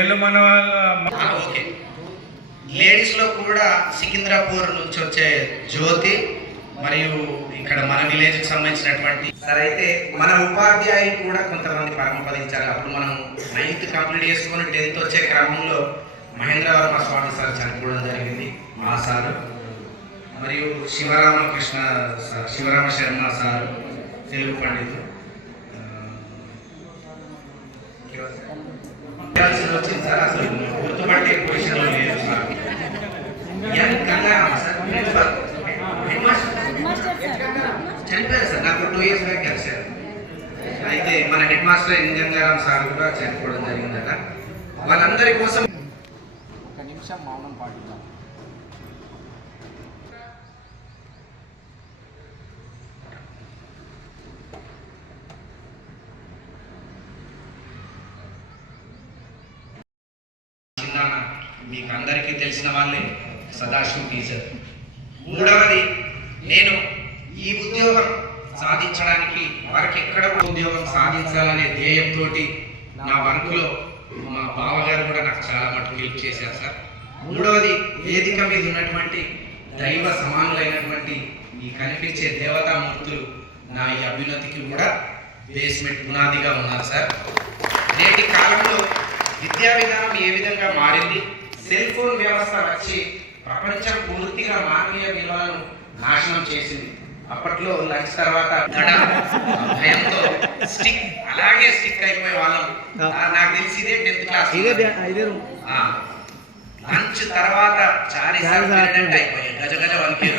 వీళ్ళు మన వాళ్ళ ఓకే. లేడీస్లో కూడా సికింద్రాపూర్ నుంచి వచ్చే జ్యోతి మరియు ఇక్కడ మన విలేజ్కి సంబంధించినటువంటి సార్ అయితే మన ఉపాధ్యాయులు కూడా కొంతమంది పరమపదించారు. అప్పుడు మనం 9th కంప్లీట్ చేసుకొని 10th వచ్చే క్రమంలో మహేంద్రవర్మ స్వామి సార్ చనిపోవడం జరిగింది. మా సారు మరియు శివరామకృష్ణ సార్, శివరామ శర్మ సార్ తెలుగు పండితులు వచ్చింది సార్. అసలు గుర్తుపట్టే పొజిషన్లో లేదు సార్. చనిపోయారు సార్, నాకు 2 years బ్యాక్ కలిసారు. అయితే మన హెడ్ మాస్టర్ ఇంజంగారాం సార్ కూడా చనిపోవడం జరిగిందట. వాళ్ళందరి కోసం ఒక నిమిషం మౌనం పాటిద్దాం. మీకు అందరికీ తెలిసిన వాళ్ళే సదాశివ్ టీచర్. మూడవది, నేను ఈ ఉద్యోగం సాధించడానికి వారికి ఎక్కడ ఉద్యోగం సాధించాలనే ధ్యేయంతో నా వర్క్లో మా బావగారు కూడా నాకు చాలా మటుకు హెల్ప్ చేశారు సార్. మూడవది, వేదిక మీద ఉన్నటువంటి దైవ సమానులైనటువంటి ఈ కనిపించే దేవతామూర్తులు నా ఈ అభ్యున్నతికి కూడా బేస్మెంట్ పునాదిగా ఉన్నారు సార్. నేటి కాలంలో విద్యా విధానం ఏ విధంగా మారింది, సెల్ ఫోన్ వ్యవస్థ వచ్చి ప్రపంచం పూర్తిగా మానవీయ విలువలను నాశనం చేసింది. అప్పట్లో లంచ్ తర్వాత భయంతో స్టిక్ అలాగే స్టిక్ అయిపోయే వాళ్ళం. నాకు తెలిసి ఇదే 10th క్లాస్. లంచ్ తర్వాత చారీ అయిపోయాయి, గజ గజ వనికే.